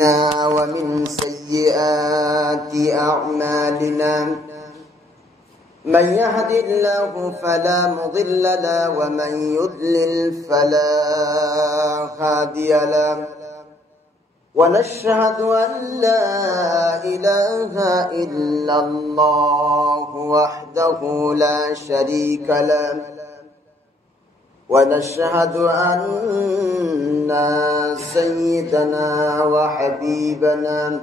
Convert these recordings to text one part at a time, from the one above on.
ومن سيئات أعمالنا من يهد الله فلا مضل له ومن يضلل فلا هادي له ونشهد أن لا إله إلا الله وحده لا شريك له ونشهد أن سيدنا وحبيبنا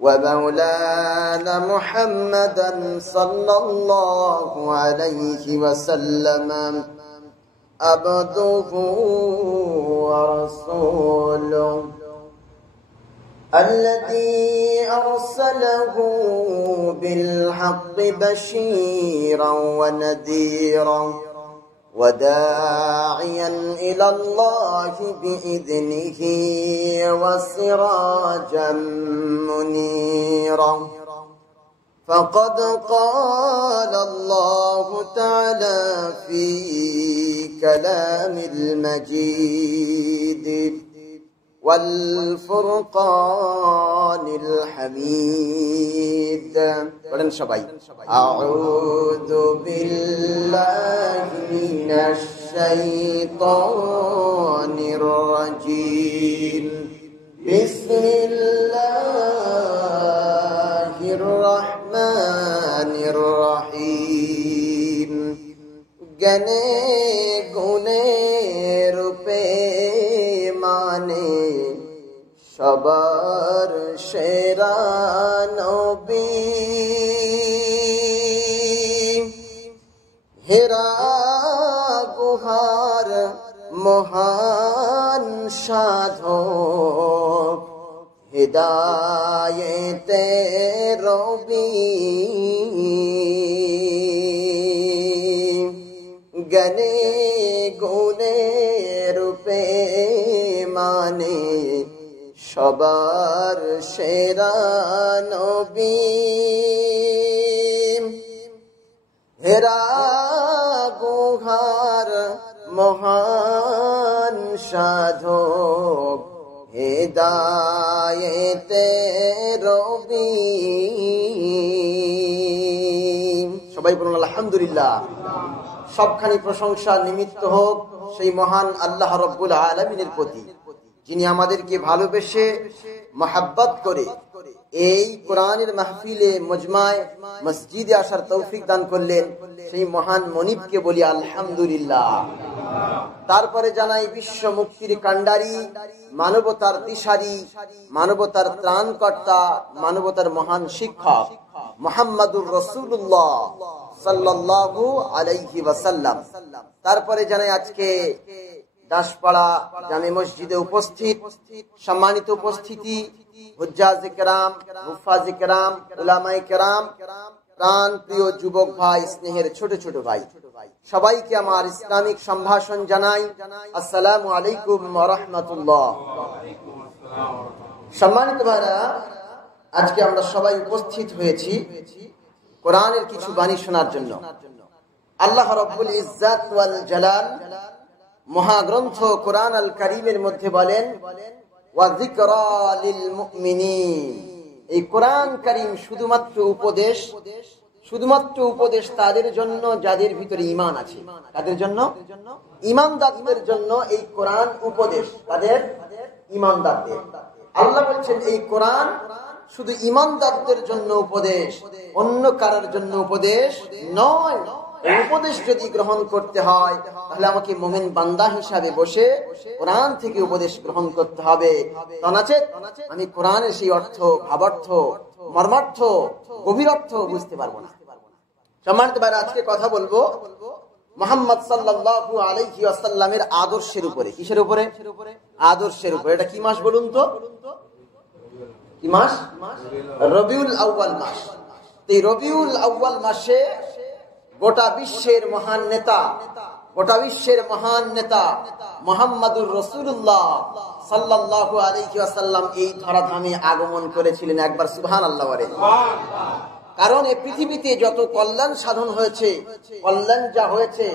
ومولانا محمدا صلى الله عليه وسلم عبده ورسوله الذي أرسله بالحق بشيرا ونذيرا وداعيا إلى الله بإذنه وسراجا منيرا فقد قال الله تعالى في كلام المجيد والفرقان الحميد أعوذ بالله من الشيطان الرجيم بسم الله الرحمن الرحيم গনে গুনে রূপে মানে সবার সেরা নবী হেরা গুহার মহান সাধক হিদায়েতে রবি গনে গুনে রূপে মানে সবার সেরা নবী হেরা গুহার মহান সাধক হিদায়েতে রবি সবাই বলুন আলহামদুলিল্লাহ সবখানি প্রশংসা নিমিত্ত হোক সেই মহান আল্লাহ রাব্বুল আলামিনের প্রতি যিনি আমাদেরকে ভালোবেসে মহব্বত করে এই কোরআনের মাহফিলে মজমায় মসজিদে আসার তৌফিক দান করলেন সেই মহান মনিবকে বলি আলহামদুলিল্লাহ। তারপরে জানাই বিশ্ব মুক্তির কাণ্ডারি, মানবতার দিশারি, মানবতার ত্রাণকর্তা, মানবতার মহান শিক্ষক মুহাম্মাদুর রাসূলুল্লাহ সাল্লাল্লাহু আলাইহি ওয়াসাল্লাম। তারপরে জানাই আজকে দাসপাড়া জামে মসজিদে উপস্থিত সম্মানিত উপস্থিতি হুজ্জাজে কেরাম, হুফাজে কেরাম, উলামায়ে কেরাম, প্রাণ প্রিয় যুবক ভাই, স্নেহের ছোট ছোট ভাই, সবাইকে আমার ইসলামিক সম্ভাষণ জানাই আসসালামু আলাইকুম ওয়া রাহমাতুল্লাহ। সম্মানিত ভাইরা, আজকে আমরা সবাই উপস্থিত হয়েছি কোরআনের কিছু বাণী শোনার জন্য। আল্লাহ রাব্বুল ইজ্জাত ওয়াল জালাল মহাগ্রন্থ কোরআন আল কারীমের মধ্যে বলেন ওয়া যিকরা লিল মুমিনিন। এই কোরআন কারীম শুধুমাত্র উপদেশ তাদের জন্য যাদের ভিতরে ঈমান আছে। তাদের জন্য, ঈমানদারদের জন্য এই কোরআন উপদেশ, তাদের ঈমানদারদের। আল্লাহ বলছেন এই কোরআন শুধু ঈমানদারদের জন্য উপদেশ, অন্য কারোর জন্য উপদেশ নয়। উপদেশ যদি গ্রহণ করতে হয় তাহলে আমাকে মুমিন বান্দা হিসাবে বসে কোরআন থেকে উপদেশ গ্রহণ করতে হবে। তনাচেত আমি কোরআনের সেই অর্থ, ভাবার্থ, মর্মার্থ, গভীর অর্থ বুঝতে পারবো না। সম্মানিত ভাইরা, আজকে কথা বলবো মুহাম্মদ সাল্লাল্লাহু আলাইহি ওয়াসাল্লামের আদর্শের উপরে। কিসের উপরে? আদর্শের উপরে। এটা কি মাস বলুন তো? কি মাস? রবিউল আউয়াল মাস। এই রবিউল আউয়াল মাসে গোটা বিশ্বের মহান নেতা মুহাম্মাদুর রাসূলুল্লাহ সাল্লাল্লাহু আলাইহি ওয়াসাল্লাম এই ধরাধামে আগমন করেছিলেন। একবার সুবহানাল্লাহ বলেন। কারণ এই পৃথিবীতে যত কল্যাণ সাধন হয়েছে, কল্যাণ যা হয়েছে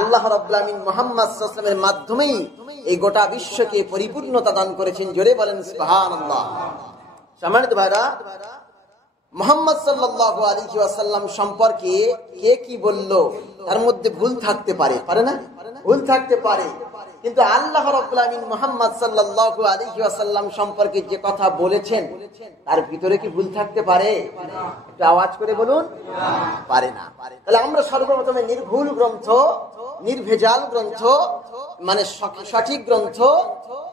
আল্লাহ রাব্বুল আলামিন মুহাম্মদ সাল্লাল্লাহু আলাইহি ওয়াসাল্লামের মাধ্যমেই এই গোটা বিশ্বকে পরিপূর্ণতা দান করেছেন। জোরে বলেন সুবহানাল্লাহ। সম্মানিত ভাইরা, মুহাম্মদ সাল্লাল্লাহু আলাইহি ওয়াসাল্লাম সম্পর্কে কে কি বলল তার মধ্যে ভুল থাকতে পারে, পারে না? ভুল থাকতে পারে, কিন্তু আল্লাহ রাব্বুল আলামিন মুহাম্মদ সাল্লাল্লাহু আলাইহি ওয়াসাল্লাম সম্পর্কে যে কথা বলেছেন তার ভিতরে কি ভুল থাকতে পারে? একটু আওয়াজ করে বলুন। পারে না। তাহলে আমরা সর্বপ্রথমে নির্ভুল গ্রন্থ, নির্ভেজাল গ্রন্থ, মানে সঠিক গ্রন্থ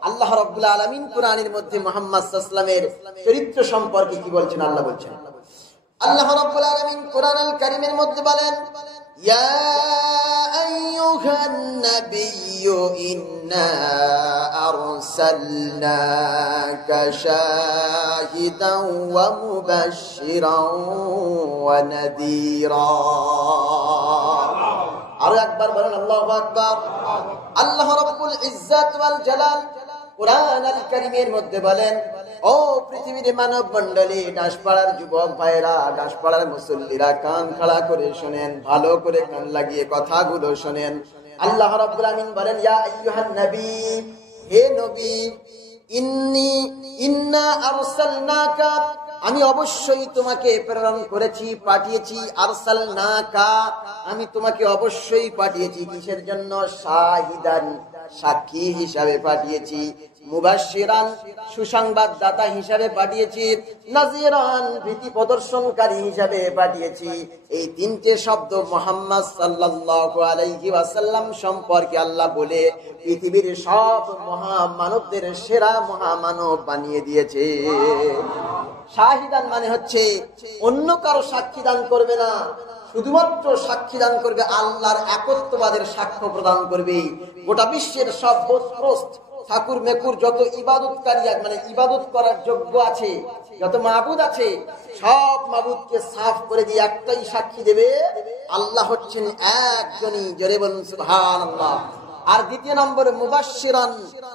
আল্লাহ রাব্বুল আলামিন কোরআনের মধ্যে মুহাম্মদ সাল্লাল্লাহু আলাইহি ওয়াসাল্লামের চরিত্র সম্পর্কে কি বলছেন? আল্লাহ বলছেন, আল্লাহ রাব্বুল আলামিন কোরআন আল কারীমের মধ্যে বলেন, ইয়া আইয়ুহান নাবিয়্যু ইন্না আরসালনাকা শাহিদান ওয়া মুবাশশিরান ওয়া নাযীরা। আর একবার বলেন আল্লাহু আকবার। আল্লাহ রাব্বুল ইজ্জাত ওয়াল জালাল কোরআন আল কারীমের মধ্যে বলেন, ও পৃথিবীর মানব মণ্ডলী, দাসপাড়ার যুবক ভাইরা, দাসপাড়ার মুসল্লিরা, কান খাড়া করে শোনেন, ভালো করে কান লাগিয়ে কথাগুলো শোনেন। আল্লাহ রাব্বুল আমিন বলেন, ইয়া আইয়ুহান নবী, হে নবী, ইন্না আরসালনাকা, আমি অবশ্যই তোমাকে প্রেরণ করেছি, পাঠিয়েছি। আরসালনাকা, আমি তোমাকে অবশ্যই পাঠিয়েছি। কিসের জন্য? শাহিদান, সাক্ষী হিসাবে পাঠিয়েছি। মুবাশশিরান, সুসংবাদদাতা হিসাবে পাঠিয়েছি। নাযিরান, ভীতি প্রদর্শনকারী হিসাবে পাঠিয়েছি। এই তিনটে শব্দ মুহাম্মদ সাল্লাল্লাহু আলাইহি ওয়াসাল্লাম সম্পর্কে আল্লাহ বলে পৃথিবীর সব মহামানবদের সেরা মহামানব বানিয়ে দিয়েছে। শাহিদান মানে হচ্ছে অন্য কারো সাক্ষী দান করবে না, শুধুমাত্র সাক্ষী দান করবে আল্লাহর একত্ববাদের সাক্ষ্য প্রদান করবে। গোটা বিশ্বের সব বোধপ্রস্ত ঠাকুর মেকুর যত ইবাদতকারী, মানে ইবাদত করার যোগ্য আছে, যত মাবুদ আছে, সব মাবুদকে সাফ করে দিয়ে একটাই সাক্ষী দেবে, আল্লাহ হচ্ছেন একজনই। জোরে বলুন সুবহানাল্লাহ। আর দ্বিতীয় নম্বরে মুবাশশিরান,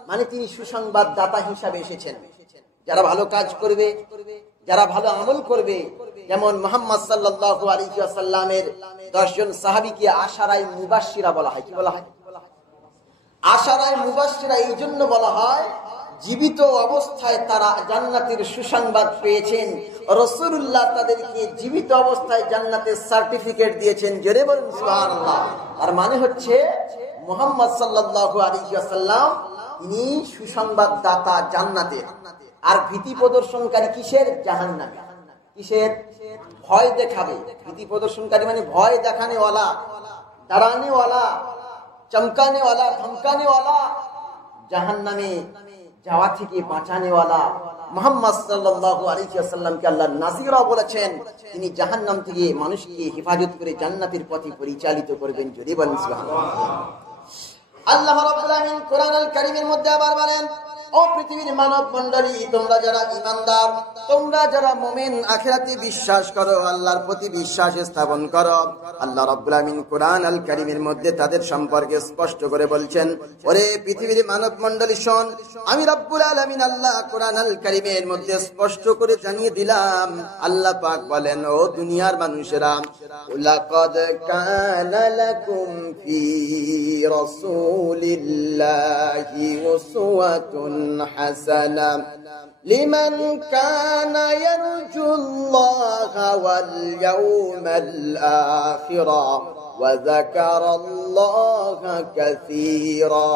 মানে তিনি সুসংবাদদাতা হিসাবে এসেছেন। যারা ভালো কাজ করবে, যারা ভালো আমল করবে, যেমন মুহাম্মদ সাল্লাল্লাহু আলাইহি ওয়াসাল্লামের 10 জন সাহাবীকে আশারায়ে মুবাশশিরা বলা হয়। কি বলা হয়? আশারায়ে মুবাশশিরা এই জন্য বলা হয়, জীবিত অবস্থায় তারা জান্নাতের সুসংবাদ পেয়েছেন। রাসূলুল্লাহ তাদেরকে জীবিত অবস্থায় জান্নাতের সার্টিফিকেট দিয়েছেন। জোরে বলুন সুবহানাল্লাহ। আর মানে হচ্ছে মুহাম্মদ সাল্লাল্লাহু আলাইহি ওয়াসাল্লাম তিনি সুসংবাদদাতা জান্নাতের। আর ভীতি প্রদর্শনকারী কিসের? জাহান্নামে। কিসের? ভয় দেখাবে। ভীতি প্রদর্শনকারী মানে ভয় দেখানেওয়ালা, ডরানেওয়ালা, চমকানেওয়ালা, ধমকানেওয়ালা, জাহান্নামে যাওয়া থেকে বাঁচানেওয়ালা। মুহাম্মদ সাল্লাল্লাহু আলাইহি ওয়াসাল্লামকে আল্লাহ নাযীরা বলেছেন, তিনি জাহান্নাম থেকে মানুষকে হেফাজত করে জান্নাতের পথে পরিচালিত করবেন। যদি বলেন সুবহানাল্লাহ। আল্লাহ রাব্বুল আমিন কোরআন আল কারীমের মধ্যে আবার বলেন, ও পৃথিবীর মানব মণ্ডলী, তোমরা যারা ঈমানদার, তোমরা যারা মুমিন, আখিরাতে বিশ্বাস করো, আল্লাহর প্রতি বিশ্বাস স্থাপন করো, আল্লাহ রাব্বুল আমিন কোরআন আল কারীমের মধ্যে তাদের সম্পর্কে স্পষ্ট করে বলছেন, ওরে পৃথিবীর মানব মণ্ডলী শোন, আমি রব্বুল আলামিন আল্লাহ কোরআন আল কারীমের মধ্যে স্পষ্ট করে জানিয়ে দিলাম। আল্লাহ পাক বলেন, ও দুনিয়ার মানুষেরা, লাকাদ কানা লাকুম ফি রাসূলিল্লাহি উসওয়াতুন হাসানা লিমান কানা ইয়ারজুল্লাহা ওয়াল ইয়াউমাল আখিরা ওয়া যাকারাল্লাহা কাসীরা।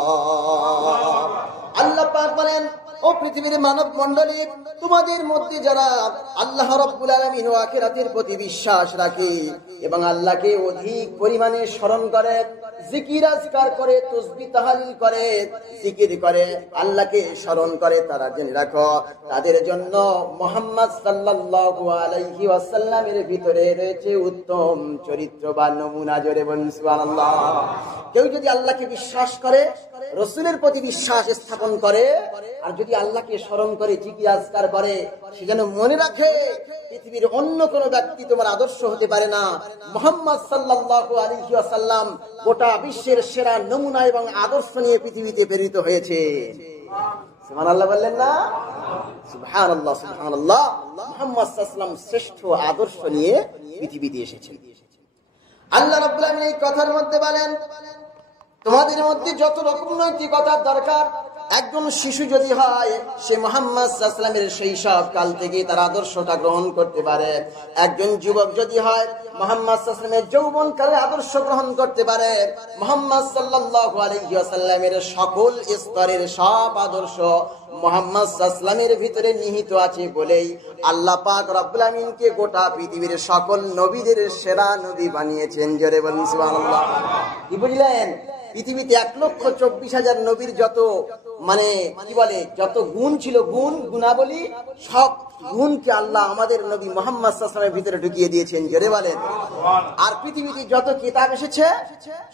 আল্লাহ পাক বলেন, ও পৃথিবীর মানব মণ্ডলী, তোমাদের মধ্যে যারা আল্লাহ রাব্বুল আলামিন ও আখিরাতের প্রতি বিশ্বাস রাখে এবং আল্লাহকে অধিক পরিমাণে স্মরণ করে, জিকির আজকার করে, তাসবিহ তাহলিল করে, জিকির করে, আল্লাহকে স্মরণ করে, তারা জেনে রাখো তাদের জন্য মুহাম্মদ সাল্লাল্লাহু আলাইহি ওয়াসাল্লামের ভিতরে রয়েছে উত্তম চরিত্র বা নমুনা। জোরে বলুন সুবহানাল্লাহ। কেউ যদি আল্লাহকে বিশ্বাস করে, রাসূলের প্রতি বিশ্বাস স্থাপন করে, আর যদি আল্লাহকে স্মরণ করে, জিকির আজকার করে, সে যেন মনে রাখে পৃথিবীর অন্য কোন ব্যক্তি তোমার আদর্শ হতে পারে না। মুহাম্মদ সাল্লাল্লাহু আলাইহি ওয়াসাল্লাম গোটা বিশ্বের সেরা নমুনা এবং আদর্শ নিয়ে পৃথিবীতে প্রেরিত হয়েছে। সুবহানাল্লাহ বললেন না? সুবহানাল্লাহ, সুবহানাল্লাহ। মুহাম্মদ সাল্লাল্লাহু আলাইহি ওয়াসাল্লাম শ্রেষ্ঠ আদর্শ নিয়ে পৃথিবীতে এসেছেন। আল্লাহ রাব্বুল আলামিন এই কথার মধ্যে বলেন, তোমাদের মধ্যে যত রকম নৈতিকতার দরকার, একজন শিশু যদি হয় সে মুহাম্মদ সাল্লাল্লাহু আলাইহি ওয়াসাল্লামের শৈশব কাল থেকে তার আদর্শটা গ্রহণ করতে পারে। একজন যুবক যদি হয় মুহাম্মদ সাল্লাল্লাহু আলাইহি ওয়াসাল্লামের যৌবনকালে আদর্শ গ্রহণ করতে পারে। মুহাম্মদ সাল্লাল্লাহু আলাইহি ওয়াসাল্লামের সকল স্তরের সব আদর্শ মুহাম্মদ সাল্লাল্লাহু আলাইহি ওয়াসাল্লামের ভিতরে নিহিত আছে বলেই আল্লাহ পাক রব্বুল আমিনকে গোটা পৃথিবীর সকল নবীদের সেরা নবী বানিয়েছেন। জোরে বলুন সুবহানাল্লাহ। কি বুঝলেন? পৃথিবীতে 1,24,000 নবীর যত যত গুণ ছিল, গুণাবলী, সব গুণকে আল্লাহ আমাদের নবী মুহাম্মদ সাল্লাল্লাহু আলাইহি ওয়াসাল্লামের ভিতরে ঢুকিয়ে দিয়েছেন। জোরে বলেন। আর পৃথিবীতে যত কিতাব এসেছে,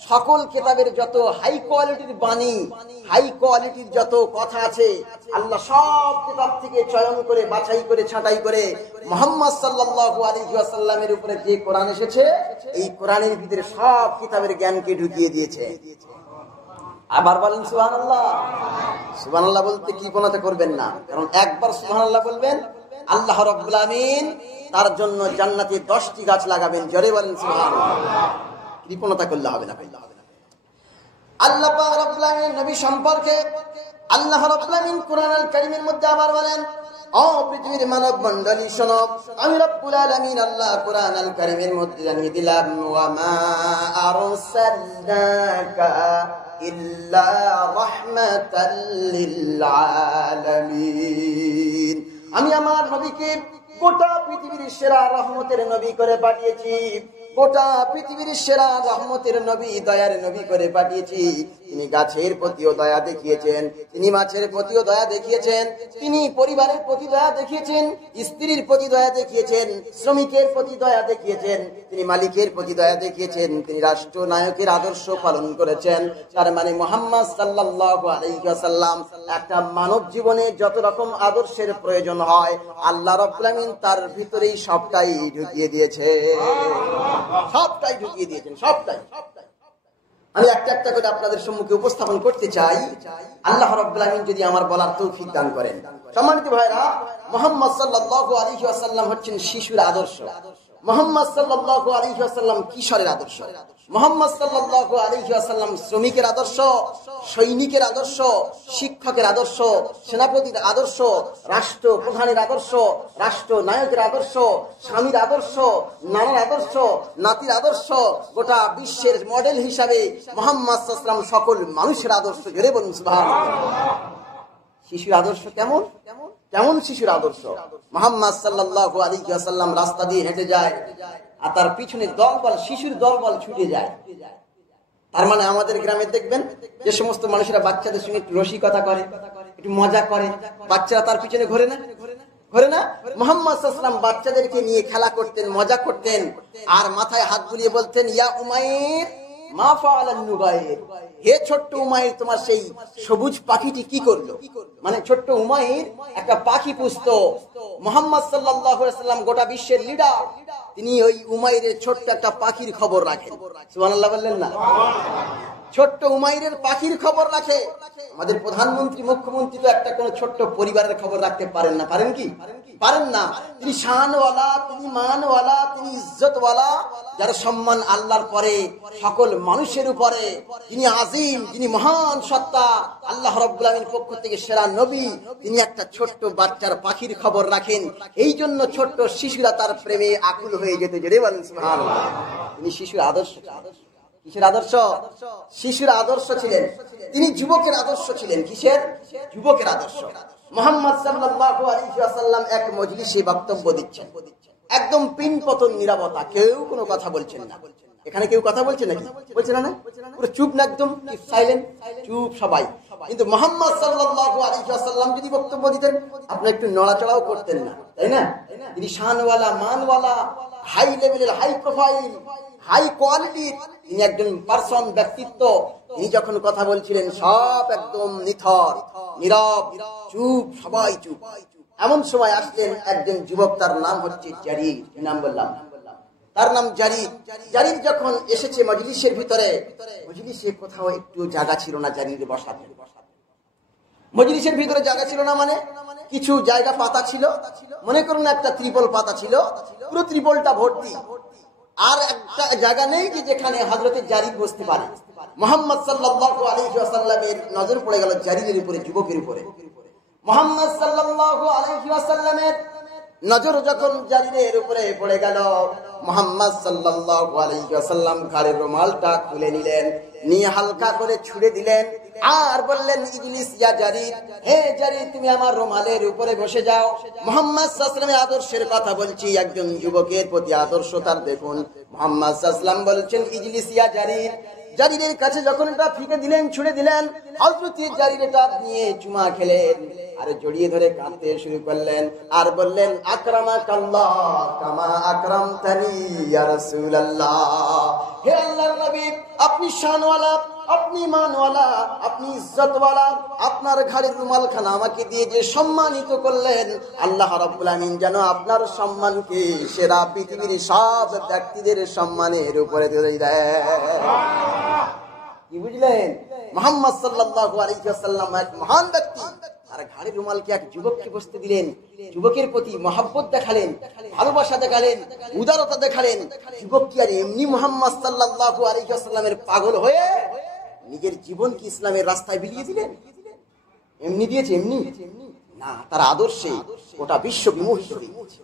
সকল কিতাবের যত হাই কোয়ালিটির বাণী, হাই কোয়ালিটির যত কথা আছে, আল্লাহ সব কিতাব থেকে চয়ন করে, বাছাই করে, ছাঁটাই করে মুহাম্মদ সাল্লাল্লাহু আলাইহি ওয়াসাল্লামের উপরে যে কোরআন এসেছে, এই কোরআনের ভিতরে সব কিতাবের জ্ঞানকে ঢুকিয়ে দিয়েছে। আবার বলেন সুবহানাল্লাহ। সুবহানাল্লাহ বলতে কৃপণতা করবেন না, কারণ একবার সুবহানাল্লাহ বলবেন আল্লাহ রাব্বুল আমিন তার জন্য জান্নাতে 10টি গাছ লাগাবেন। জোরে বলেন সুবহানাল্লাহ। কৃপণতা করলে হবে না। আল্লাহ পাক রাব্বুল আমিন নবী সম্পর্কে আল্লাহ রাব্বুল আমিন কোরআনুল কারীমের মধ্যে আবার বলেন, ও পৃথিবীর মানব মণ্ডলী শোনো, আমি রব্বুল আলামিন আল্লাহ কোরআনুল কারীমের মধ্যে জানিয়ে দিলাম, ওয়া মা আরসালনাকা ইল্লা রাহমাতাল লিল আলামিন। আমি আমার নবীকে গোটা পৃথিবীর সেরা রহমতের নবী করে পাঠিয়েছি। গোটা পৃথিবীর সেরা রহমতের নবী, দয়ার নবী করে পাঠিয়েছি। তিনি গাছের প্রতিও দয়া দেখিয়েছেন, তিনি মাছের প্রতিও দয়া দেখিয়েছেন, তিনি পরিবারের প্রতি দয়া দেখিয়েছেন, স্ত্রীর প্রতি দয়া দেখিয়েছেন, শ্রমিকের প্রতি দয়া দেখিয়েছেন, তিনি মালিকের প্রতি দয়া দেখিয়েছেন, তিনি রাষ্ট্রনায়কের আদর্শ পালন করেছেন। তার মানে মুহাম্মদ সাল্লাল্লাহু আলাইহি ওয়াসাল্লাম একটা মানব জীবনে যত রকম আদর্শের প্রয়োজন হয়, আল্লাহ রাব্বুল আমিন তার ভিতরেই সবটাই ঢুকিয়ে দিয়েছে। সবটাই ঢুকিয়ে দিয়েছেন, সবটাই। আমি একটা একটা করে আপনাদের সম্মুখে উপস্থাপন করতে চাই, আল্লাহ রাব্বুল আমিন যদি আমার বলার তৌফিক দান করেন। সম্মানিত ভাইরা, মুহাম্মদ সাল্লাল্লাহু আলাইহি ওয়াসাল্লাম হচ্ছেন শিশুর আদর্শ। মুহাম্মদ সাল্লাল্লাহু আলাইহি ওয়াসাল্লাম কিশোরের আদর্শ। মুহাম্মদ সাল্লাল্লাহু আলাইহি ওয়াসাল্লাম শ্রমিকের আদর্শ, সৈনিকের আদর্শ, শিক্ষকের আদর্শ, সেনাপতির আদর্শ, রাষ্ট্র প্রধানের আদর্শ, রাষ্ট্র নায়কের আদর্শ, স্বামীর আদর্শ, নানার আদর্শ, নাতির আদর্শ, গোটা বিশ্বের মডেল হিসাবে মুহাম্মদ সাল্লাল্লাহু আলাইহি ওয়াসাল্লাম সকল মানুষের আদর্শ। জোরে বলুন সুবহানাল্লাহ। শিশুর আদর্শ কেমন? কেমন শিশুর আদর্শ? মুহাম্মদ সাল্লাল্লাহু আলাইহি ওয়াসাল্লাম রাস্তা দিয়ে হেঁটে যায়, আর তার পিছনে দলবল শিশুর দলবল ছুটে যায়। তার মানে আমাদের গ্রামে দেখবেন যে সমস্ত মানুষেরা বাচ্চাদের সঙ্গে একটু রসিকতা করে, একটু মজা করে, বাচ্চারা তার পিছনে ঘোরে না? মুহাম্মদ সাল্লাল্লাহু আলাইহি ওয়াসাল্লাম বাচ্চাদেরকে নিয়ে খেলা করতেন, মজা করতেন, আর মাথায় হাত বুলিয়ে বলতেন, ইয়া উমাইর মা ফাআলান নুগাইর, হে ছোট্ট উমাইর, তোমার সেই সবুজ পাখিটি কি করলো? মানে ছোট্ট উমাইর একটা পাখি পুষতো। মুহাম্মদ সাল্লাল্লাহু আলাইহি ওয়াসাল্লাম গোটা বিশ্বের লিডার, তিনি ওই উমাইরের ছোট্ট একটা পাখির খবর রাখেন। সুবহানাল্লাহ বললেন না? ছোট্ট উমাইরের পাখির খবর রাখে। আমাদের প্রধানমন্ত্রী, মুখ্যমন্ত্রী তো একটা কোন ছোট্ট পরিবারের খবর রাখতে পারেন না? পারেন কি? পারেন না। তিনি শানওয়ালা, তিনি মানওয়ালা, তিনি ইজ্জতওয়ালা, যার সম্মান আল্লাহর পরে সকল মানুষের উপরে। তিনি আজিম, তিনি মহান সত্তা, আল্লাহ রাব্বুল আমিনের পক্ষ থেকে সেরা নবী। তিনি একটা ছোট্ট বাচ্চার পাখির খবর রাখেন। এই জন্য ছোট্ট শিশুরা তার প্রেমে আকুল হয়ে যেত। জোরে বলেন সুবহানাল্লাহ। তিনি শিশুর আদর্শ। কিসের আদর্শ? শিশুর আদর্শ ছিলেন। তিনি যুবকের আদর্শ ছিলেন। কিসের? যুবকের আদর্শ। মুহাম্মদ সাল্লাল্লাহু আলাইহি ওয়াসাল্লাম এক মজলিসে বক্তব্য দিচ্ছেন, একদম পিনপতন নীরবতা, কেউ কোনো কথা বলছেন না। এখানে কেউ কথা বলছে নাকি? বলছে না? পুরো চুপ না, একদম সাইলেন্ট, চুপ সবাই। কিন্তু মুহাম্মদ সাল্লাল্লাহু আলাইহি ওয়াসাল্লাম যদি বক্তব্য দিতেন, আপনি একটু নড়াচড়াও করতেন না, তাই না? তিনি শানওয়ালা, মানওয়ালা, হাই লেভেলের, হাই প্রোফাইল, হাই কোয়ালিটির তিনি একজন পার্সন, ব্যক্তিত্ব। তিনি যখন কথা বলছিলেন সব একদম নিথর, নীরব, চুপ, সবাই চুপ। এমন সময় আসলেন একজন যুবক, তার নাম হচ্ছে জারির। নাম বললাম, তার নাম জারির। জারির যখন এসেছে মজলিসের ভিতরে, মজলিসে কোথাও একটু জায়গা ছিল না জারির বসার। মজলিসের ভিতরে জায়গা ছিল না মানে কিছু জায়গা পাতা ছিল, মনে করুন একটা ত্রিপল পাতা ছিল, পুরো ত্রিপলটা ভর্তি। আর একটা জায়গা নেই যে যেখানে হযরতে জারির বসতে পারে। মুহাম্মদ সাল্লাল্লাহু আলাইহি ওয়াসাল্লামের নজর পড়ে গেল জারিরের উপরে, যুবকের উপরে। মুহাম্মদ সাল্লাল্লাহু আলাইহি ওয়াসাল্লামের নজর যখন জারিরের উপরে পড়ে গেল, মুহাম্মদ সাল্লাল্লাহু আলাইহি ওয়াসাল্লাম ঘাড়ের রুমালটা খুলে নিলেন, নিয়ে হালকা করে ছুঁড়ে দিলেন আর বললেন, ইজলিস ইয়া জারির, হে জারির তুমি আমার রুমালের উপরে বসে যাও। মুহাম্মদ সাল্লাল্লাহু আলাইহি ওয়াসাল্লামের আদর্শের কথা বলছি, একজন যুবকের প্রতি আদর্শ তার দেখুন। মুহাম্মদ সাল্লাল্লাহু আলাইহি ওয়াসাল্লাম বলছেন, ইজলিস ইয়া জারির। জারিরের কাছে যখন এটা ফিকে দিলেন, ছুঁড়ে দিলেন, হযরত জারির এটা নিয়ে চুমা খেলেন আর জড়িয়ে ধরে কাঁদতে শুরু করলেন আর বললেন, আকরামাকাল্লাহ কামা আকরামতানি ইয়া রাসূলুল্লাহ, হে আল্লাহর নবী, আপনি শানওয়ালা, আপনি মানওয়ালা, আপনি ইজ্জতওয়ালা, আপনার ঘাড়ের রুমালখানা আমাকে দিয়ে যে সম্মানিত করলেন, আল্লাহ রাব্বুল আমিন যেন আপনার সম্মানকে সেরা পৃথিবীর সব ব্যক্তিদের সম্মানের উপরে তুলে দেয়। কি বুঝলেন? মুহাম্মদ সাল্লাল্লাহু আলাইহি ওয়াসাল্লাম এক মহান ব্যক্তি, আর ঘাড়ের রুমালকে এক যুবককে বসতে দিলেন, যুবকের প্রতি মহব্বত দেখালেন, ভালোবাসা দেখালেন, উদারতা দেখালেন। যুবক কি আর এমনি মুহাম্মদ সাল্লাল্লাহু আলাইহি ওয়াসাল্লামের পাগল হয়ে নিজের জীবন কি ইসলামের রাস্তায় বিলিয়ে দিলেন? এমনি দিয়েছে? এমনি না, তার আদর্শে গোটা বিশ্ব বিমোহিত হয়ে গেছে।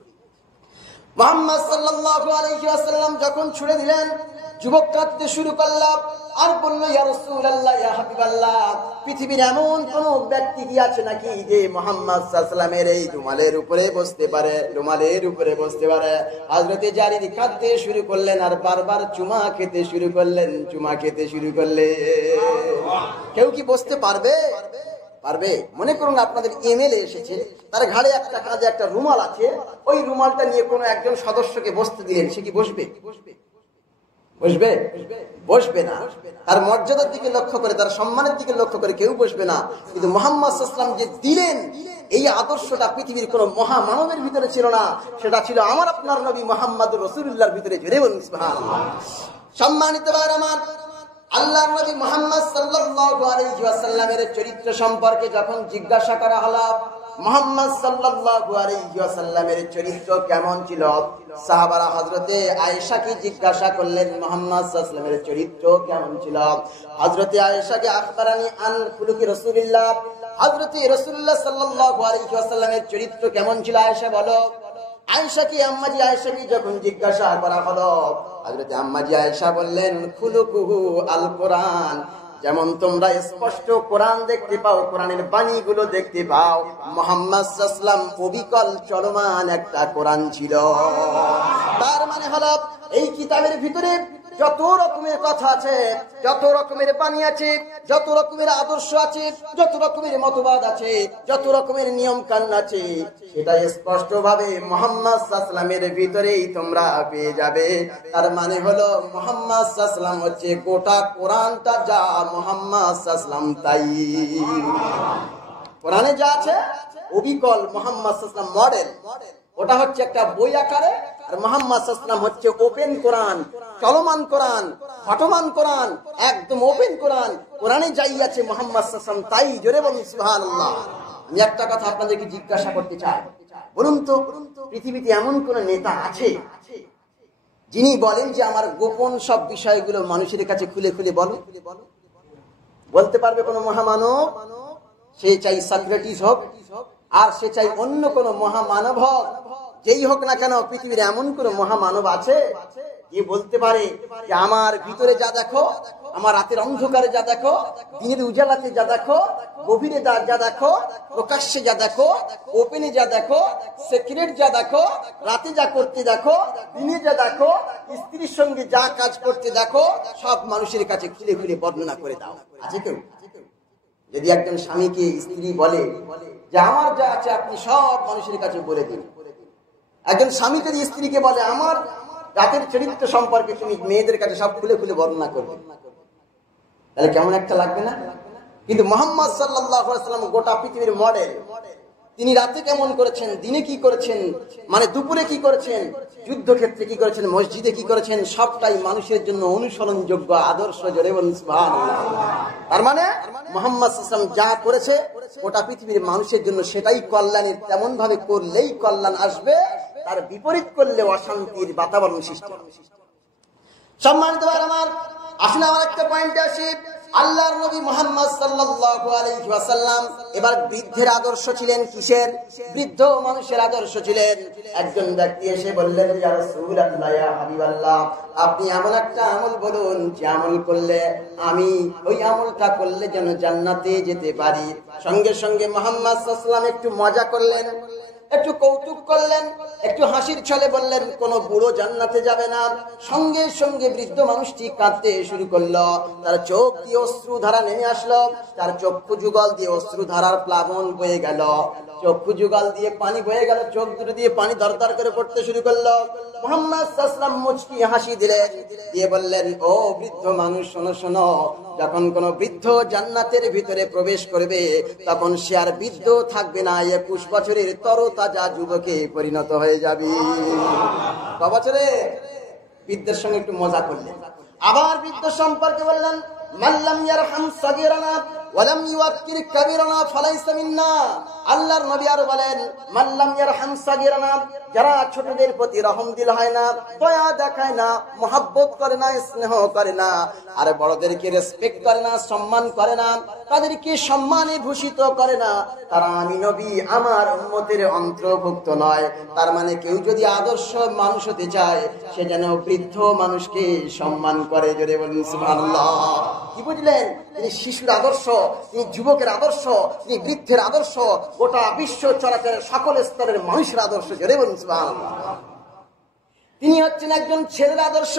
মুহাম্মদ সাল্লাল্লাহু আলাইহি ওয়াসাল্লাম যখন ছুড়ে দিলেন, যুবক কাঁদতে শুরু করল আর বলল, ইয়া রাসূলুল্লাহ, ইয়া হাবিবাল্লাহ, পৃথিবীর এমন কোন ব্যক্তি কি আছে নাকি যে মুহাম্মদ সাল্লাল্লাহু আলাইহি ওয়াসাল্লামের এই রুমালের উপরে বসতে পারে, রুমালের উপরে বসতে পারে? হযরত জারির কাঁদতে শুরু করলেন আর বারবার চুমা খেতে শুরু করলেন, চুমা খেতে শুরু করলেন। কেউ কি বসতে পারবে? পারবে? মনে করুন আপনাদের এমএলএ এসেছে, তার ঘাড়ে একটা কাঁধে একটা রুমাল আছে, ওই রুমালটা নিয়ে কোনো একজন সদস্যকে বসতে দিলেন, সে কি বসবে? বসবে? বসবে না। তার মর্যাদার দিকে লক্ষ্য করে, তার সম্মানের দিকে লক্ষ্য করে কেউ বসবে না। কিন্তু মুহাম্মদ সাল্লাল্লাহু আলাইহি ওয়াসাল্লাম যে দিলেন, এই আদর্শটা পৃথিবীর কোন মহামানবের ভিতরে ছিল না, সেটা ছিল আমার আপনার নবী মুহাম্মদুর রাসূলুল্লাহর ভিতরে। জোরে বলুন সুবহানাল্লাহ। সম্মানিত ভাইরা আমার, আল্লাহর নবী মুহাম্মদ সাল্লাল্লাহু আলাইহি ওয়াসাল্লামের চরিত্র সম্পর্কে যখন জিজ্ঞাসা করা হলো, মুহাম্মদ সাল্লাল্লাহু আলাইহি ওয়াসাল্লামের চরিত্র কেমন ছিল, সাহাবারা হযরতে আয়েশাকে জিজ্ঞাসা করলেন, মুহাম্মদ সাল্লাল্লাহু আলাইহি ওয়াসাল্লামের চরিত্র কেমন ছিল? হযরতে আয়েশাকে আখবারানি আন খুলুকি রাসূলুল্লাহ, হযরতে রাসূলুল্লাহ সাল্লাল্লাহু আলাইহি ওয়াসাল্লামের চরিত্র কেমন ছিল আয়েশা বলো। আয়েশাকে, আম্মাজি আয়েশাকে যখন জিজ্ঞাসা করা হলো, হযরতে আম্মাজি আয়েশা বললেন, খুলুকুহু আল কোরআন, যেমন তোমরা স্পষ্ট কোরআন দেখতে পাও, কোরআনের বাণীগুলো দেখতে পাও, মুহাম্মদ সাল্লাল্লাহু আলাইহি ওয়াসাল্লাম অবিকল চলমান একটা কোরআন ছিল। তার মানে হলো এই কিতাবের ভিতরে যত রকমের কথা আছে, যত রকমের বাণী আছে, যত রকমের আদর্শ আছে, যত রকমের মতবাদ আছে, যত রকমের নিয়ম কানুন আছে, সেটা স্পষ্ট ভাবে মুহাম্মদ সাল্লাল্লাহু আলাইহি ওয়াসাল্লামের ভিতরেই তোমরা পেয়ে যাবে। তার মানে হলো মুহাম্মদ সাল্লাল্লাহু আলাইহি ওয়াসাল্লাম হচ্ছে গোটা কোরআনটা, যা মুহাম্মদ সাল্লাল্লাহু আলাইহি ওয়াসাল্লাম তাই। কোরআনে যা আছে অবিকল মুহাম্মদ সাল্লাল্লাহু আলাইহি ওয়াসাল্লাম মডেল, ওটা হচ্ছে একটা বই আকারে, আর মুহাম্মদ সাল্লাল্লাহু আলাইহি ওয়াসাল্লাম হচ্ছে ওপেন কোরআন, চলমান কোরআন, ঘটমান কোরআন, একদম ওপেন কোরআন। কোরআনে যাই আছে মুহাম্মদ সাল্লাল্লাহু আলাইহি ওয়াসাল্লাম তাই। জোরে বলুন সুবহানাল্লাহ। আমি একটা কথা আপনাদেরকে জিজ্ঞাসা করতে চাই, বলুন তো পৃথিবীতে এমন কোন নেতা আছে যিনি বলেন যে আমার গোপন সব বিষয়গুলো মানুষের কাছে খুলে খুলে বলো? বলতে পারবে কোন মহামানব? সে চাই সক্রেটিস হোক আর সে চাই অন্য কোন মহামানব হোক, যেই হোক না কেন, পৃথিবীর এমন কোন মহামানব আছে যে বলতে পারে যে আমার ভিতরে যা দেখো, আমার রাতের অন্ধকারে যা দেখো, দিনের উজালাতে যা দেখো, গভীরে যা দেখো, প্রকাশ্যে যা দেখো, ওপেনে যা দেখো, সিক্রেট যা দেখো, রাতে যা করতে দেখো, দিনে যা দেখো, স্ত্রীর সঙ্গে যা কাজ করতে দেখো, সব মানুষের কাছে খুলে খুলে বর্ণনা করে দাও? আছে কেউ? যদি একজন স্বামীকে স্ত্রী বলে যে আমার যা আছে আপনি সব মানুষের কাছে বলে দিন, একজন স্বামী যদি স্ত্রীকে বলে আমার রাতের চরিত্র সম্পর্কে তুমি মেয়েদের কাছে সব খুলে খুলে বর্ণনা করবে, তাহলে কেমন একটা লাগবে না? কিন্তু মুহাম্মদ সাল্লাল্লাহু আলাইহি ওয়াসাল্লাম গোটা পৃথিবীর মডেল। তিনি রাতে কেমন করেছেন, দিনে কি করেছেন, মানে দুপুরে কি করেছেন, যুদ্ধক্ষেত্রে কি করেছেন, মসজিদে কি করেছেন, সবটাই মানুষের জন্য অনুসরণযোগ্য আদর্শ। জোরে বলুন সুবহানাল্লাহ। তার মানে মুহাম্মদ সাল্লাল্লাহু আলাইহি ওয়াসাল্লাম যা করেছে গোটা পৃথিবীর মানুষের জন্য সেটাই কল্যাণের, তেমন ভাবে করলেই কল্যাণ আসবে, তার বিপরীত করলে অশান্তির বাতাবরণ সৃষ্টি হবে। সম্মানিত ভাইরা আমার, আসলে আমার একটা পয়েন্টে আসি, আল্লাহর নবী মুহাম্মদ সাল্লাল্লাহু আলাইহি ওয়াসাল্লাম এবার বৃদ্ধের আদর্শ ছিলেন কিসের? বৃদ্ধ মানুষের আদর্শ ছিলেন। একজন ব্যক্তি এসে বললেন, ইয়া রাসূলুল্লাহ, ইয়া হাবিবাল্লাহ, আপনি এমন একটা আমল বলুন যে আমল করলে আমি ওই আমলটা করলে যেন জান্নাতে যেতে পারি। সঙ্গে সঙ্গে মুহাম্মদ সাল্লাল্লাহু আলাইহি ওয়াসাল্লাম একটু মজা করলেন, একটু কৌতুক করলেন, একটু হাসির ছলে বললেন, কোন বুড়ো জান্নাতে যাবে না। সঙ্গে সঙ্গে বৃদ্ধ মানুষটি কাঁদতে শুরু করলো, তার চোখ দিয়ে অশ্রুধারা নেমে আসলো, তার চক্ষু যুগল দিয়ে অশ্রুধারার প্লাবন বয়ে গেল, চক্ষু যুগল দিয়ে পানি বয়ে গেল, চোখ দুটো দিয়ে পানি দরদর করে পড়তে শুরু করলো। মুহাম্মদ সাল্লাল্লাহু আলাইহি ওয়াসাল্লাম মুচকি হাসি দিলেন, দিয়ে বললেন, ও বৃদ্ধ মানুষ, শোনো শোনো, যখন কোন বৃদ্ধ জান্নাতের ভিতরে প্রবেশ করবে তখন সে আর বৃদ্ধ থাকবে না, 21 বছরের তরতাজা যুবকে পরিণত হয়ে যাবে। ক বছরে? বৃদ্ধের সঙ্গে একটু মজা করলেন। আবার বৃদ্ধ সম্পর্কে বললেন, মাল্লাম ইয়ারহাম সাগীরানা ওয়ালাম ইউক্কির কাবীরানা ফালাইসা মিন্না। আল্লাহর নবী আর বলেন, মাল্লাম ইয়ারহাম সাগীরানা, যারা ছোটদের প্রতি রহম দিল হয় না, দয়া দেখায় না, মহব্বত করে না, স্নেহ করে না, আর বড়দেরকে রেসপেক্ট করে না, সম্মান করে না, তাদেরকে সম্মানে ভূষিত করে না, তারা আমি নবী আমার উম্মতের অন্তর্ভুক্ত নয়। তার মানে কেউ যদি আদর্শ মানুষ হতে চায়, সে যেন বৃদ্ধ মানুষকে সম্মান করে। জোরে বলুন সুবহানাল্লাহ। কি বুঝলেন? তিনি শিশুর আদর্শ, তিনি যুবকের আদর্শ, তিনি বৃদ্ধের আদর্শ, গোটা বিশ্ব চরাচরের সকল স্তরের মানুষের আদর্শ। জোরে বলুন সুবহানাল্লাহ। তিনি হচ্ছেন একজন ছেলের আদর্শ।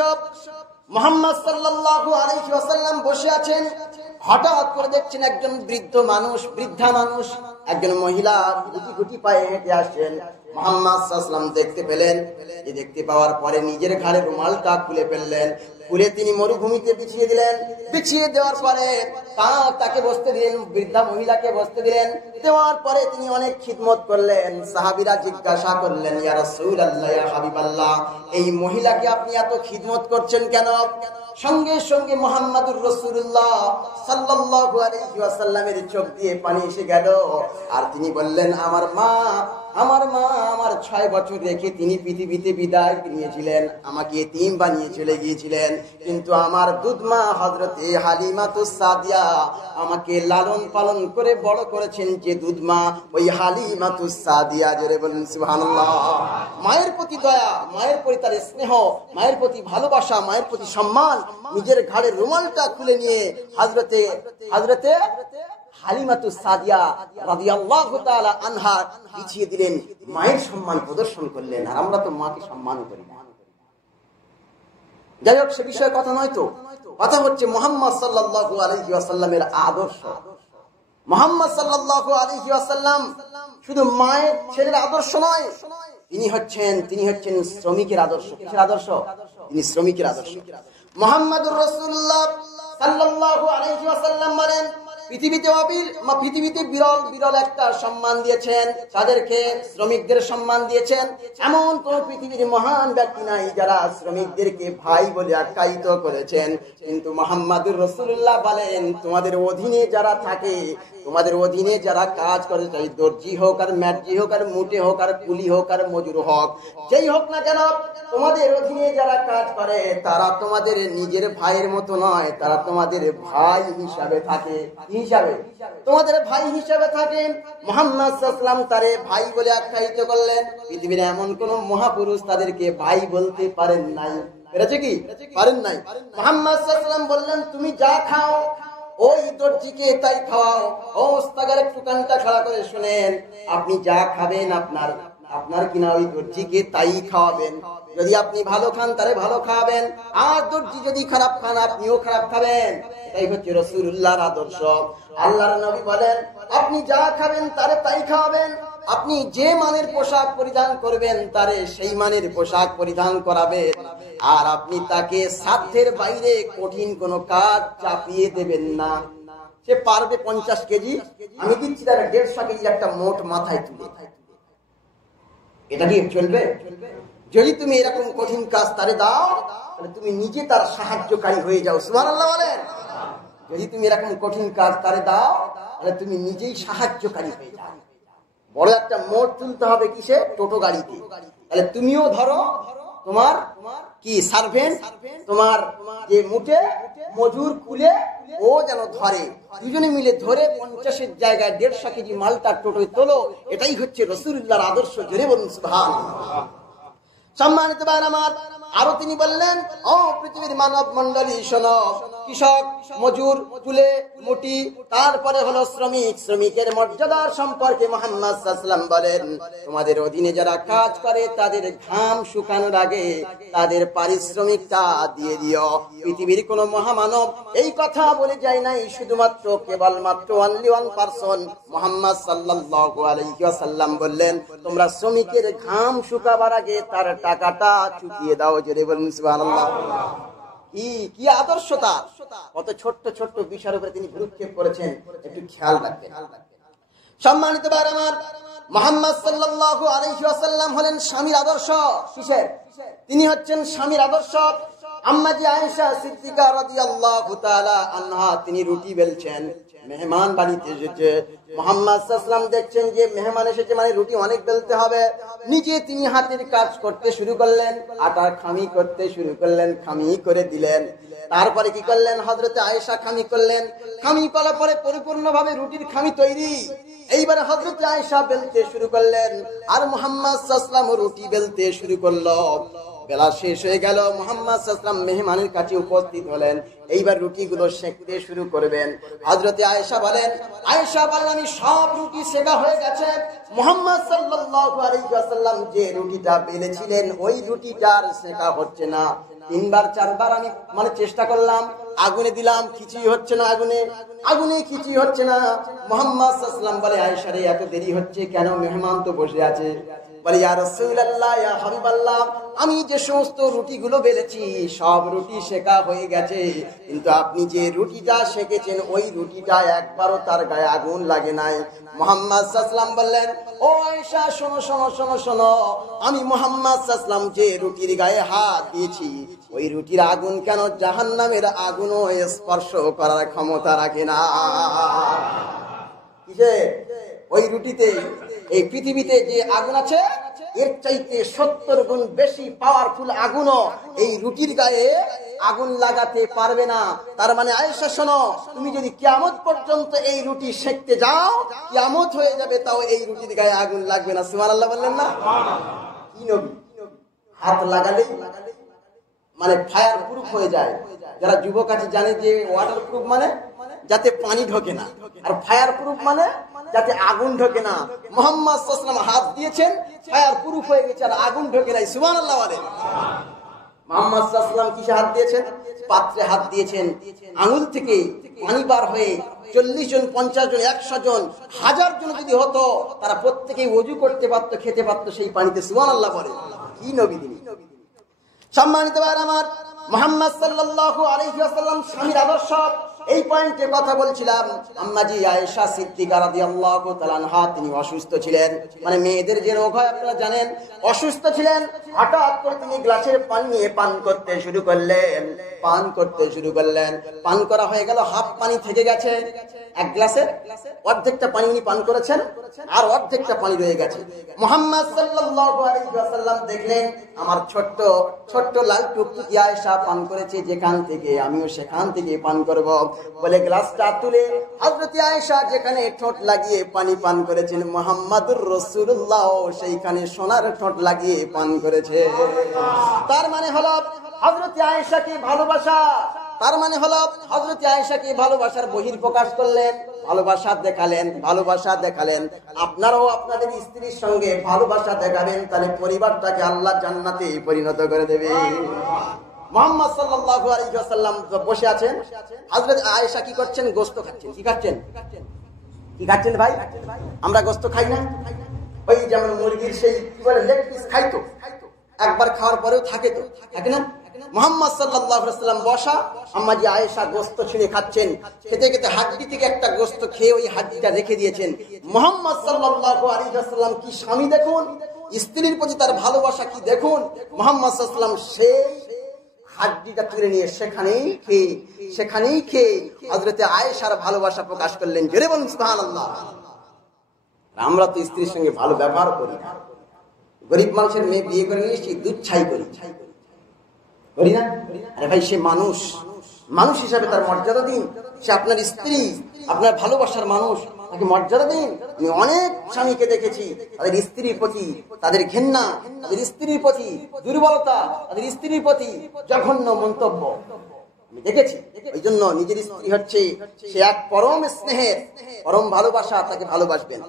মুহাম্মদ সাল্লাল্লাহু আলাইহি ওয়াসাল্লাম বসে আছেন, হঠাৎ করে দেখছেন একজন বৃদ্ধা মানুষ, একজন মহিলা গুটি গুটি পায়ে হেঁটে আসছেন। মুহাম্মদ সাল্লাল্লাহু আলাইহি ওয়াসাল্লাম দেখতে পেলেন, দেখতে পাওয়ার পরে নিজের ঘাড়ে রুমালটা খুলে ফেললেন, খুলে তিনি মরুভূমিতে বিছিয়ে দিলেন। বিছিয়ে দেওয়ার পরে তাকে বসতে দিলেন, বৃদ্ধা মহিলাকে বসতে দিলেন। দেওয়ার পরে তিনি অনেক খিদমত করলেন। সাহাবীরা জিজ্ঞাসা করলেন, ইয়া রাসূলুল্লাহ, ইয়া হাবিবাল্লাহ, এই মহিলাকে আপনি এত খিদমত করছেন কেন? সঙ্গে সঙ্গে মুহাম্মাদুর রাসূলুল্লাহ সাল্লাল্লাহু আলাইহি ওয়াসাল্লামের চোখ দিয়ে পানি এসে গেল। আর তিনি বললেন, আমার মা আমার 6 বছর রেখে তিনি পৃথিবীতে বিদায় নিয়েছিলেন, আমাকে এতিম বানিয়ে চলে গিয়েছিলেন, কিন্তু আমার দুধমা হযরতে হালিমাতুস সাদিয়া আমাকে লালন পালন করে বড় করেছেন। যে দুধমা, ওই হালিমাতুস সাদিয়া। জোরে বলুন সুবহানাল্লাহ। মায়ের প্রতি দয়া, মায়ের প্রতি তার স্নেহ, মায়ের প্রতি ভালোবাসা, মায়ের প্রতি সম্মান, নিজের ঘাড়ের রুমালটা খুলে নিয়ে হযরতে হালিমাতুস সাদিয়া রাদিয়াল্লাহু তাআলা আনহা বিছিয়ে দিলেন, মায়ের সম্মান প্রদর্শন করলেন। আর আমরা তো মাকে সম্মান করি না। যাই হোক, সে বিষয়ে কথা নয়, তো কথা হচ্ছে মুহাম্মদ সাল্লাল্লাহু আলাইহি ওয়াসাল্লামের আদর্শ। মুহাম্মদ সাল্লাল্লাহু আলাইহি ওয়াসাল্লাম শুধু মায়ের ছেলের আদর্শ নয়, তিনি হচ্ছেন শ্রমিকের আদর্শ। কিসের আদর্শ? তিনি শ্রমিকের আদর্শ। মুহাম্মাদুর রাসূলুল্লাহ সাল্লাল্লাহু আলাইহি ওয়াসাল্লাম বলেন, পৃথিবীতে বিরল একটা সম্মান দিয়েছেন, তাদেরকে শ্রমিকদের সম্মান দিয়েছেন। এমন কোন পৃথিবীর মহান ব্যক্তি নাই যারা শ্রমিকদেরকে ভাই বলে আখ্যায়িত করেছেন। কিন্তু মুহাম্মাদুর রাসূলুল্লাহ বলেন, তোমাদের অধীনে যারা থাকে, তোমাদের অধীনে যারা কাজ করে, চাই দর্জি হোক আর ম্যাটজি হোক আর মুটে হোক আর কুলি হোক আর মজুর হোক, যেই হোক না কেন, তোমাদের অধীনে যারা কাজ করে তারা তোমাদের নিজের ভাইয়ের মতো নয়, তারা তোমাদের ভাই হিসাবে থাকে। তোমাদের ভাই হিসাবে থাকেন। মুহাম্মদ সাল্লাল্লাহু আলাইহি ওয়াসাল্লাম তারে ভাই বলে আখ্যায়িত করলেন। পৃথিবীর এমন কোন মহাপুরুষ তাদেরকে ভাই বলতে পারেন নাই। পেরেছে কি? পারেন নাই। মুহাম্মদ সাল্লাল্লাহু আলাইহি ওয়াসাল্লাম বললেন, তুমি যা খাও ওই দর্জিকে তাই খাওয়াও। ও ওস্তাগার, একটু কানটা খাড়া করে শুনেন, আপনি যা খাবেন আপনার কিনা ওই দর্জিকে তাই খাওয়াবেন। যদি আপনি ভালো খান তারে ভালো খাওয়াবেন, আর দর্জি যদি খারাপ খান আপনিও খারাপ খাবেন। এটাই হচ্ছে রাসূলুল্লাহর আদর্শ। আল্লাহর নবী বলেন, আপনি যা খাবেন তারে তাই খাওয়াবেন, আপনি যে মানের পোশাক পরিধান করবেন তারে সেই মানের পোশাক পরিধান করাবেন, আর আপনি তাকে সাধ্যের বাইরে কঠিন কোনো কাজ চাপিয়ে দেবেন না। সে পারবে 50 কেজি, আমি দিচ্ছি তার 150 কেজি একটা মোট মাথায় তুলে। এটা কি চলবে? যদি তুমি এরকম কঠিন কাজ তারে দাও, তাহলে তুমি নিজে তার সাহায্যকারী হয়ে যাও। সুবহানাল্লাহ বলেন। যদি তুমি এরকম কঠিন কাজ তারে দাও, তাহলে তুমি নিজেই সাহায্যকারী হয়ে যাও। বড় একটা মোট তুলতে হবে কিসে? টোটো গাড়িতে। তাহলে তুমিও ধরো, তোমার কি সার্ভেন্ট, তোমার যে মুটে মজুর কুলে ও যেন ধরে, দুজনে মিলে ধরে 50-এর জায়গায় 150 কেজি মালটা টোটোয় তোলো। এটাই হচ্ছে রাসূলুল্লাহর আদর্শ। জোরে বলুন সুবহানাল্লাহ। সম্মানিত ভাইরা আমার, আরো তিনি বললেন, ও পৃথিবীর মানব মন্ডলী শোনো, কৃষক, মজুর, কুলে মুটি, তারপরে হলো শ্রমিক, শ্রমিকের মর্যাদার সম্পর্কে মুহাম্মদ সাল্লাল্লাহু আলাইহি ওয়াসাল্লাম বলেন, তোমাদের অধীনে যারা কাজ করে তাদের ঘাম শুকানোর আগে তাদের পারিশ্রমিকটা দিয়ে দিও। পৃথিবীর কোন মহামানব এই কথা বলে যায় নাই, শুধুমাত্র কেবলমাত্র অনলি ওয়ান পারসন মুহাম্মদ সাল্লাল্লাহু আলাইহি ওয়াসাল্লাম বললেন, তোমরা শ্রমিকের ঘাম শুকাবার আগে তার টাকাটা চুকিয়ে দাও। জোরে বলুন সুবহানাল্লাহ। কি আদর্শতা! কত ছোট্ট ছোট্ট বিষয়ের উপরে তিনি ভ্রুক্ষেপ করেছেন, একটু খেয়াল রাখবেন। সম্মানিত ভাইরা আমার, মুহাম্মদ সাল্লাল্লাহু আলাইহি ওয়াসাল্লাম হলেন স্বামীর আদর্শ। কিসের? তিনি হচ্ছেন স্বামীর আদর্শ। আম্মা জি আয়েশা সিদ্দিকা রাদিয়াল্লাহু তাআলা আনহা, তিনি রুটি বেলছেন, মেহমান বাড়িতে এসেছে, মুহাম্মদ সাল্লাল্লাহু আলাইহি ওয়াসাল্লাম দেখছেন যে মেহমান এসেছে মানে রুটি অনেক বেলতে হবে, নিজে তিনি হাতের কাজ করতে শুরু করলেন, আটার খামি করতে শুরু করলেন, খামি করে দিলেন। তারপরে কি করলেন? হযরতে আয়েশা খামি করলেন, খামি করার পরে পরিপূর্ণভাবে রুটির খামি তৈরি। এইবারে হযরতে আয়েশা বেলতে শুরু করলেন, আর মুহাম্মদ সাল্লাল্লাহু আলাইহি ওয়াসাল্লাম রুটি বেলতে শুরু করলো। বেলা শেষ হয়ে গেল, মুহাম্মদ সাল্লাল্লাহু আলাইহি ওয়াসাল্লাম মেহমানের কাছে উপস্থিত হলেন, এইবার রুটিগুলো সেঁকতে শুরু করবেন। হযরতে আয়েশা বলেন, আমি সব রুটি সেকা হয়ে গেছে। মুহাম্মদ সাল্লাল্লাহু আলাইহি ওয়াসাল্লাম যে রুটিটা বেলেছিলেন ওই রুটিটার সেকা হচ্ছে না। 3বার 4বার আমি চেষ্টা করলাম, আগুনে দিলাম, কিছুই হচ্ছে না, আগুনে কিছুই হচ্ছে না। মুহাম্মদ সাল্লাল্লাহু আলাইহি ওয়াসাল্লাম বলে, আয়েশা রে, এত দেরি হচ্ছে কেন? মেহমান তো বসে আছে। বলে, ইয়া রাসূলুল্লাহ, ইয়া হাবিবাল্লাহ, আমি যে সমস্ত রুটিগুলো বেলেছি সব রুটি সেকা হয়ে গেছে, কিন্তু আপনি যে রুটিটা সেকেছেন ওই রুটিটা একবারও তার গায়ে আগুন লাগে নাই। মুহাম্মদ সাল্লাল্লাহু আলাইহি ওয়াসাল্লাম বললেন, ও আয়েশা, শোনো শোনো শোনো শোনো, আমি মুহাম্মদ সাল্লাল্লাহু আলাইহি ওয়াসাল্লাম যে রুটির গায়ে হাত দিয়েছি ওই রুটির আগুন কেন জাহান্নামের আগুনও স্পর্শ করার ক্ষমতা রাখে না। কিসে? ওই রুটিতে এই পৃথিবীতে যে আগুন আছে এর চাইতে 70 গুণ বেশি পাওয়ারফুল আগুনও এই রুটির গায়ে আগুন লাগাতে পারবে না। তার মানে আয়েশা শোনো, তুমি যদি কিয়ামত পর্যন্ত এই রুটি সেকতে যাও, কিয়ামত হয়ে যাবে, তাও এই রুটির গায়ে আগুন লাগবে না। সুবহানাল্লাহ বললেন না? কি নবী! হাত লাগালেই ফায়ার প্রুফ হয়ে যায়। যারা যুবক আছে জানে যে ওয়াটার প্রুফ মানে যাতে পানি ঢোকে না, আর ফায়ার প্রুফ মানে যাতে আগুন ঢোকে না। মুহাম্মদ সাল্লাল্লাহু আলাইহি ওয়াসাল্লাম হাত দিয়েছেন, ফায়ার প্রুফ হয়ে গেছে, আর আগুন ঢোকে নাই। সুবহানাল্লাহ বলেন। মুহাম্মদ সাল্লাল্লাহু আলাইহি ওয়াসাল্লাম কিসে হাত দিয়েছেন? পাত্রে হাত দিয়েছেন। আঙুল থেকে পানি বার হয়ে 40 জন, 50 জন, 100 জন, 1000 জন যদি হতো, তারা প্রত্যেকেই ওযু করতে পারত, খেতে পারত সেই পানিতে। সুবহানাল্লাহ বলেন। কি নবী তিনি! সম্মানিত ভাইরা আমার, মুহাম্মদ সাল্লাল্লাহু আলাইহি ওয়াসাল্লাম স্বামীর আদর্শ, এই পয়েন্টে কথা বলছিলাম। আম্মা জি আয়েশা সিদ্দিকা রাদিয়াল্লাহু তাআলা আনহা, তিনি অসুস্থ ছিলেন, মেয়েদের যে রোগ হয় আপনারা জানেন, অসুস্থ ছিলেন। হঠাৎ করে তিনি গ্লাসের পানি নিয়ে পান করতে শুরু করলেন। পান করা হয়ে গেল, হাফ পানি থেকে গেছে। এক গ্লাসের অর্ধেকটা পানি উনি পান করেছেন, আর অর্ধেকটা পানি রয়ে গেছে। মুহাম্মদ সাল্লাল্লাহু আলাইহি ওয়াসাল্লাম দেখলেন, আমার ছোট্ট ছোট্ট লাল টুকটুকি আয়েশা পান করেছে, যেখান থেকে আমিও সেখান থেকে পান করব বলে গ্লাসটা তুলে হযরত আয়েশা যেখানে ঠোঁট লাগিয়ে পানি পান করেছেন, মুহাম্মদুর রাসূলুল্লাহ সেইখানে সোনার ঠোঁট লাগিয়ে পান করেছে। তার মানে হলো হযরত আয়েশাকে ভালোবাসা, তার মানে হলো হযরত আয়েশাকে ভালোবাসার বহিঃপ্রকাশ করলেন, ভালোবাসা দেখালেন। আপনারাও আপনাদের স্ত্রীর সঙ্গে ভালোবাসা দেখাবেন, তাহলে পরিবারটাকে আল্লাহ জান্নাতে পরিণত করে দেবে। মুহাম্মদ সাল্লাল্লাহু আলাইহি ওয়াসাল্লাম বসে আছেন, হযরত আয়েশা কি করছেন? গোশত খাচ্ছেন। কি খাচ্ছেন ভাই? আমরা গোশত খাই না? ওই যেমন মুরগির সেই কি বলে লেগ পিস খাইতো, একবার খাওয়ার পরেও থাকে না? মুহাম্মদ সাল্লাল্লাহু আলাইহি ওয়াসাল্লাম বসা, আম্মা জি আয়েশা গোশত ছিঁড়ে খাচ্ছেন। খেতে খেতে হাড্ডি থেকে একটা গোশত খেয়ে ওই হাড্ডিটা রেখে দিয়েছেন। মুহাম্মদ সাল্লাল্লাহু আলাইহি ওয়াসাল্লাম কি স্বামী দেখুন, স্ত্রীর প্রতি তার ভালোবাসা কি দেখুন। মুহাম্মদ সাল্লাল্লাহু আলাইহি ওয়াসাল্লাম সেই হাড্ডিটা তুলে নিয়ে সেখানেই খেয়ে হযরত আয়েশার ভালোবাসা প্রকাশ করলেন। জোরে বলুন সুবহানাল্লাহ। আমরা তো স্ত্রীর সঙ্গে ভালো ব্যবহার করি না, গরিব মানুষের মেয়ে বিয়ে করে নিয়ে এসেছি, দুধ ছাই করি করি না? আরে ভাই, সে মানুষ, মানুষ হিসাবে তার মর্যাদা দিন। সে আপনার স্ত্রী, আপনার ভালোবাসার মানুষ, তাকে মর্যাদা দিন। আমি অনেক স্বামীকে দেখেছি, তাদের স্ত্রীর প্রতি তাদের ঘেন্না, তাদের স্ত্রীর প্রতি দুর্বলতা, তাদের স্ত্রীর প্রতি জঘন্য মন্তব্য আমি দেখেছি। ওই জন্য নিজের স্ত্রী হচ্ছে সে এক পরম স্নেহের, পরম ভালোবাসা, তাকে ভালোবাসবেন।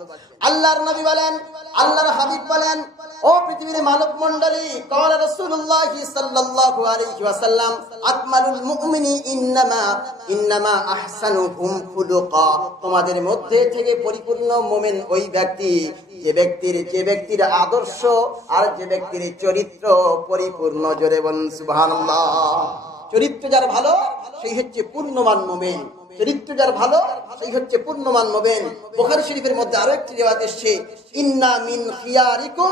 আল্লাহর নবী বলেন, আল্লাহর হাবিব বলেন, ও পৃথিবীর মানব মণ্ডলী, ক্বালা রাসূলুল্লাহ সাল্লাল্লাহু আলাইহি ওয়াসাল্লাম, আকমালুল মুমিনি ইন্নামা আহসানুহুম খুলুকা। তোমাদের মধ্যে থেকে পরিপূর্ণ মুমিন ওই ব্যক্তি যে ব্যক্তির আদর্শ আর যে ব্যক্তির চরিত্র পরিপূর্ণ। জোরে বলুন সুবহানাল্লাহ। চরিত্র যার ভালো সেই হচ্ছে পূর্ণমান মুমিন। চরিত্র যার ভালো সেই হচ্ছে পূর্ণমান মুমিন। বুখারী শরীফের মধ্যে আরো একটি রিওয়ায়াত এসেছে, ইন্না মিন খিয়ারিকুম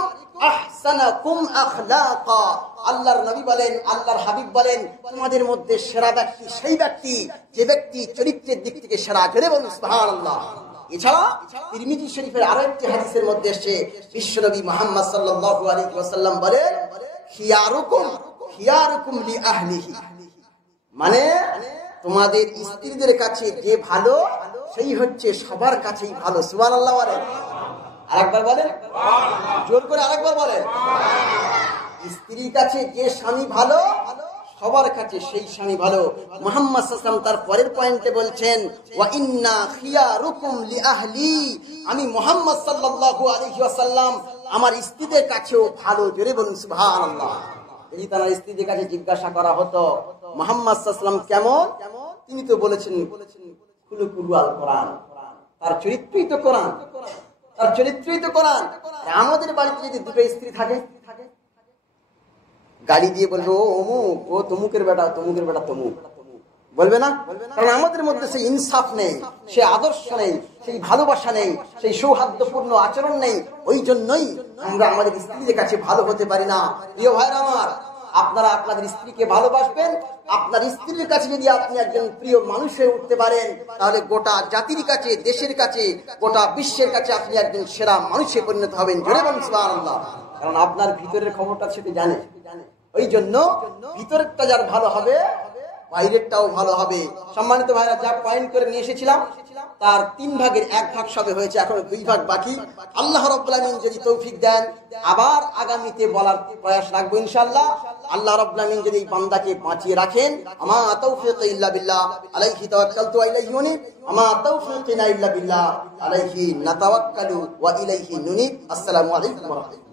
আহসানাকুম আখলাকা। আল্লাহর নবী বলেন, আল্লাহর হাবিব বলেন, তোমাদের মধ্যে সেরা ব্যক্তি সেই ব্যক্তি যে ব্যক্তি চরিত্রের দিক থেকে সেরা। জোরে বলুন সুবহানাল্লাহ। এছাড়া তিরমিজি শরীফের আরো একটি হাদিসের মধ্যে এসেছে, বিশ্বনবী মুহাম্মদ সাল্লাল্লাহু আলাইহি ওয়াসাল্লাম বলেন, খিয়ারুকুম লি আহলিহি, মানে তোমাদের স্ত্রীদের কাছে যে ভালো সেই হচ্ছে সবার কাছেই ভালো। সুবহানাল্লাহ বলেন। আরেকবার বলেন, জোর করে আরেকবার বলেন। স্ত্রীর কাছে যে স্বামী ভালো সবার কাছে সেই স্বামী ভালো। মুহাম্মদ সাল্লাল্লাহু আলাইহি ওয়াসাল্লাম তার পরের পয়েন্টে বলছেন, ওয়া ইন্না খিয়ারুকুম লি আহলি, আমি মুহাম্মদ সাল্লাল্লাহু আলাইহি ওয়াসাল্লাম আমার স্ত্রীদের কাছেও ভালো। জোরে বলুন সুবহানাল্লাহ। যদি তার স্ত্রীদের কাছে জিজ্ঞাসা করা হতো মুহাম্মদ সাল্লাল্লাহু আলাইহি ওয়াসাল্লাম কেমন, তিনি তো বলেছেন খুলুকুল আল কোরআন, তার চরিত্রই তো কোরআন, তার চরিত্রই তো কোরআন। আমাদের বাড়িতে যদি দুটো স্ত্রী থাকে, গালি দিয়ে বলবে ও অমুক, ও তমুকের বেটা, তমুকের বেটা তমুক, বলবে না? কারণ আমাদের মধ্যে সেই ইনসাফ নেই, সেই আদর্শ নেই, সেই ভালোবাসা নেই, সেই সৌহার্দ্যপূর্ণ আচরণ নেই। ওই জন্যই আমরা আমাদের স্ত্রীদের কাছে ভালো হতে পারি না। প্রিয় ভাইরা আমার, আপনারা আপনাদের স্ত্রীকে ভালোবাসবেন। আপনার স্ত্রীর কাছে যদি আপনি একজন প্রিয় মানুষ হয়ে উঠতে পারেন, তাহলে গোটা জাতির কাছে, দেশের কাছে, গোটা বিশ্বের কাছে আপনি একজন সেরা মানুষে পরিণত হবেন। জোরে বলুন সুবহানাল্লাহ। কারণ আপনার ভিতরের খবরটা সে জানে। ওই জন্য ভিতরেরটা যার ভালো হবে বাইরেরটাও ভালো হবে। সম্মানিত ভাইরা, যা পয়েন্ট করে নিয়ে এসেছিলাম তার 3 ভাগের 1 ভাগ সবে হয়েছে, এখন 2 ভাগ বাকি। আল্লাহ রাব্বুল আমিন যদি তৌফিক দেন আবার আগামীতে বলার প্রয়াস রাখবো ইনশাআল্লাহ। আল্লাহ রাব্বুল আমিন যদি এই বান্দাকে বাঁচিয়ে রাখেন, আমা তাওফীক ইল্লা বিল্লাহ, আলাইহি তাওয়াক্কালতু ওয়া ইলাইহি উনীব, আমা তাওফীক ইল্লা বিল্লাহ, আলাইহি নাতাওয়াক্কালু ওয়া ইলাইহি নুনীব। আসসালামু আলাইকুম ওয়া রাহমাতুল্লাহ।